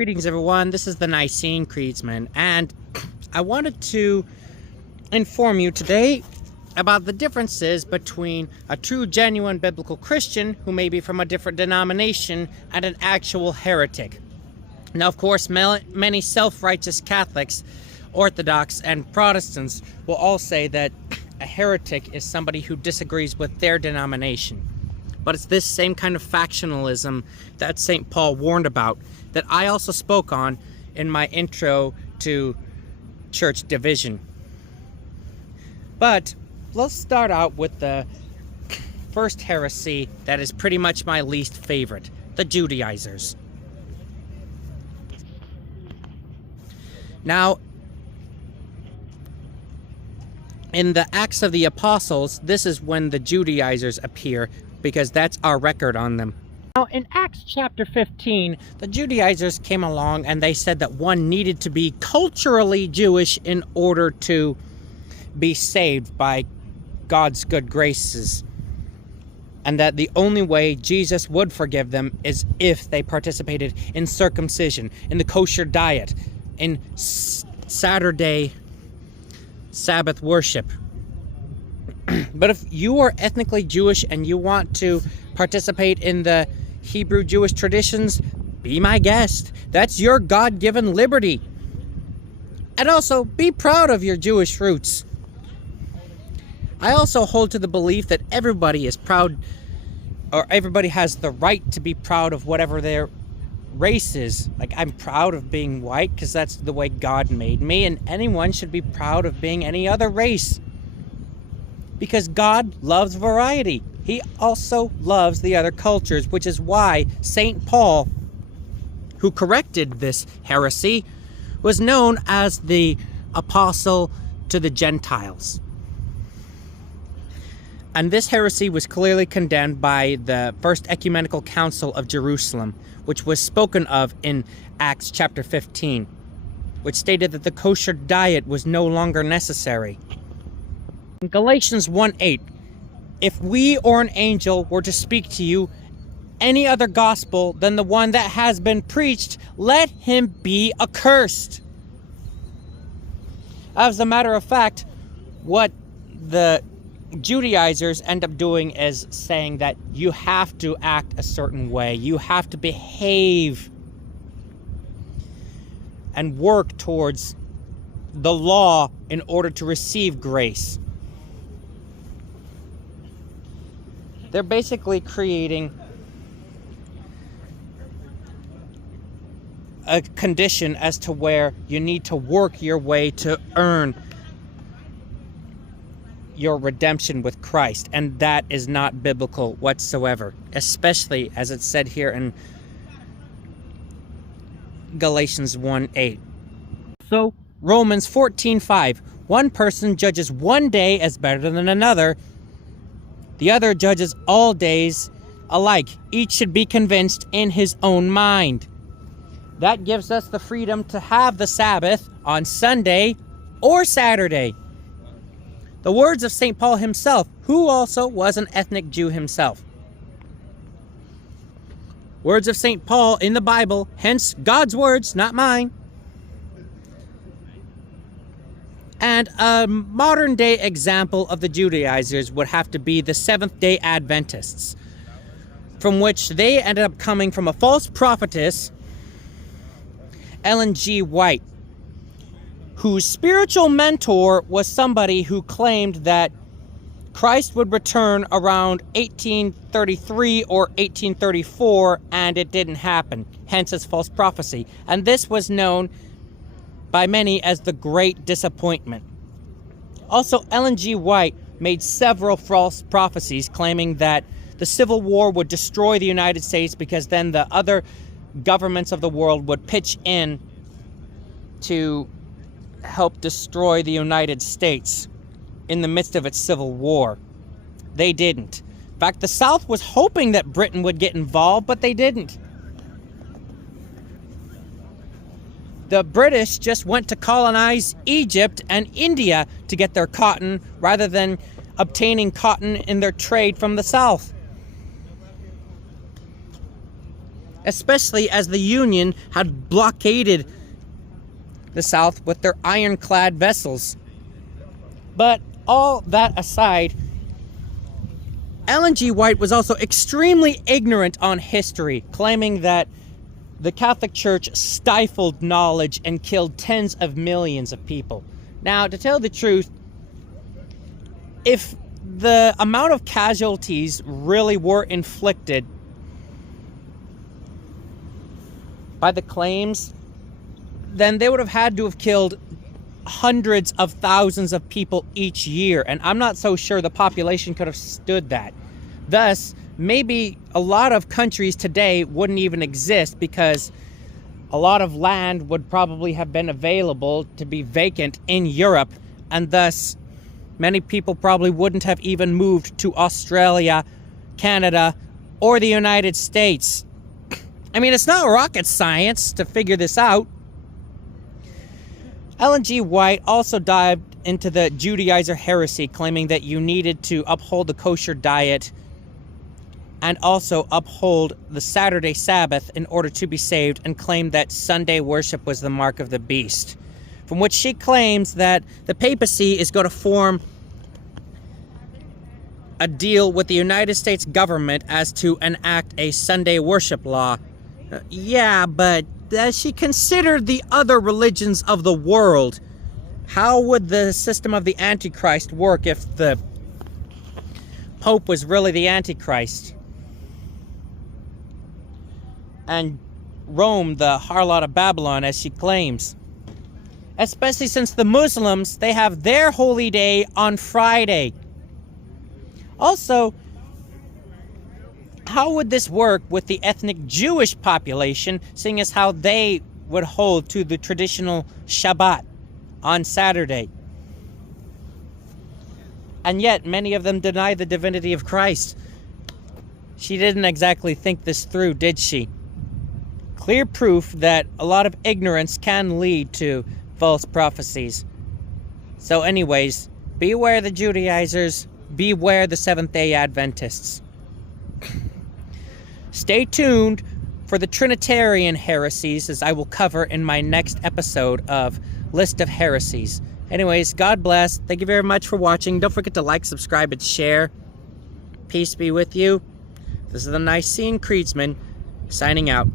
Greetings everyone, this is the Nicene Creedsman, and I wanted to inform you today about the differences between a true, genuine biblical Christian who may be from a different denomination and an actual heretic. Now, of course, many self-righteous Catholics, Orthodox, and Protestants will all say that a heretic is somebody who disagrees with their denomination. But it's this same kind of factionalism that St. Paul warned about that I also spoke on in my intro to church division. But let's start out with the first heresy that is pretty much my least favorite, the Judaizers. Now, in the Acts of the Apostles, this is when the Judaizers appear, because that's our record on them. Now, in Acts chapter 15, the Judaizers came along and they said that one needed to be culturally Jewish in order to be saved by God's good graces, and that the only way Jesus would forgive them is if they participated in circumcision, in the kosher diet, in Saturday Sabbath worship. But if you are ethnically Jewish and you want to participate in the Hebrew Jewish traditions, be my guest. That's your God-given liberty. And also, be proud of your Jewish roots. I also hold to the belief that everybody is proud, or everybody has the right to be proud of whatever their race is. Like, I'm proud of being white because that's the way God made me, and anyone should be proud of being any other race. Because God loves variety. He also loves the other cultures, which is why St. Paul, who corrected this heresy, was known as the apostle to the Gentiles. And this heresy was clearly condemned by the First Ecumenical Council of Jerusalem, which was spoken of in Acts chapter 15, which stated that the kosher diet was no longer necessary. In Galatians 1:8, if we or an angel were to speak to you any other gospel than the one that has been preached, let him be accursed. As a matter of fact, what the Judaizers end up doing is saying that you have to act a certain way, you have to behave and work towards the law in order to receive grace. They're basically creating a condition as to where you need to work your way to earn your redemption with Christ, and that is not biblical whatsoever, especially as it's said here in Galatians 1:8. So Romans 14:5, one person judges one day as better than another, the other judges all days alike. Each should be convinced in his own mind. That gives us the freedom to have the Sabbath on Sunday or Saturday. The words of St. Paul himself, who also was an ethnic Jew himself. Words of St. Paul in the Bible, hence God's words, not mine. And a modern-day example of the Judaizers would have to be the Seventh-day Adventists, from which they ended up coming from a false prophetess, Ellen G. White, whose spiritual mentor was somebody who claimed that Christ would return around 1833 or 1834, and it didn't happen, hence his false prophecy. And this was known by many as the Great Disappointment. Also, Ellen G. White made several false prophecies claiming that the Civil War would destroy the United States because then the other governments of the world would pitch in to help destroy the United States in the midst of its Civil War. They didn't. In fact, the South was hoping that Britain would get involved, but they didn't. The British just went to colonize Egypt and India to get their cotton rather than obtaining cotton in their trade from the South. especially as the Union had blockaded the South with their ironclad vessels. But all that aside, Ellen G. White was also extremely ignorant on history, claiming that the Catholic Church stifled knowledge and killed tens of millions of people. Now, to tell the truth, if the amount of casualties really were inflicted by the claims, then they would have had to have killed hundreds of thousands of people each year, and I'm not so sure the population could have stood that. Thus, maybe a lot of countries today wouldn't even exist, because a lot of land would probably have been available to be vacant in Europe, and thus many people probably wouldn't have even moved to Australia, Canada, or the United States. I mean, it's not rocket science to figure this out. Ellen G. White also dived into the Judaizer heresy, claiming that you needed to uphold the kosher diet and also uphold the Saturday Sabbath in order to be saved, and claimed that Sunday worship was the mark of the beast. From which she claims that the papacy is going to form a deal with the United States government as to enact a Sunday worship law. Yeah, but she considered the other religions of the world. How would the system of the Antichrist work if the Pope was really the Antichrist? And Rome, the harlot of Babylon, as she claims. Especially since the Muslims, they have their holy day on Friday. Also, how would this work with the ethnic Jewish population, seeing as how they would hold to the traditional Shabbat on Saturday? And yet, many of them deny the divinity of Christ. She didn't exactly think this through, did she? Clear proof that a lot of ignorance can lead to false prophecies. So anyways, beware the Judaizers, beware the Seventh-day Adventists. Stay tuned for the Trinitarian heresies, as I will cover in my next episode of List of Heresies. Anyways, God bless. Thank you very much for watching. Don't forget to like, subscribe, and share. Peace be with you. This is the Nicene Creedsman, signing out.